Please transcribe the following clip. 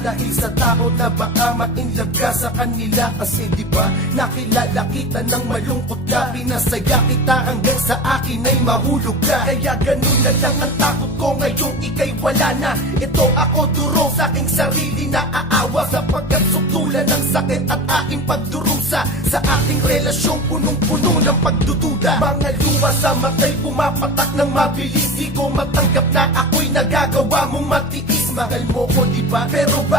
dahil sa tao na baka mainlove ka sa kanila. Kasi diba, nakilala kita ng malungkot ka, pinasaya kita hanggang sa akin ay mahulog ka. Kaya ganun na lang ang takot ko ngayong ika'y wala na. Ito ako duro sa aking sarili na aawa, sapagkat suktulan ng sakit at aking pagdurusa sa aking relasyong punong-puno ng pagdududa. Mga luha sa mata'y pumapatak ng mabilis, di ko matanggap na ako'y nagagawa mong matiis. Mahal mo ko diba, pero ba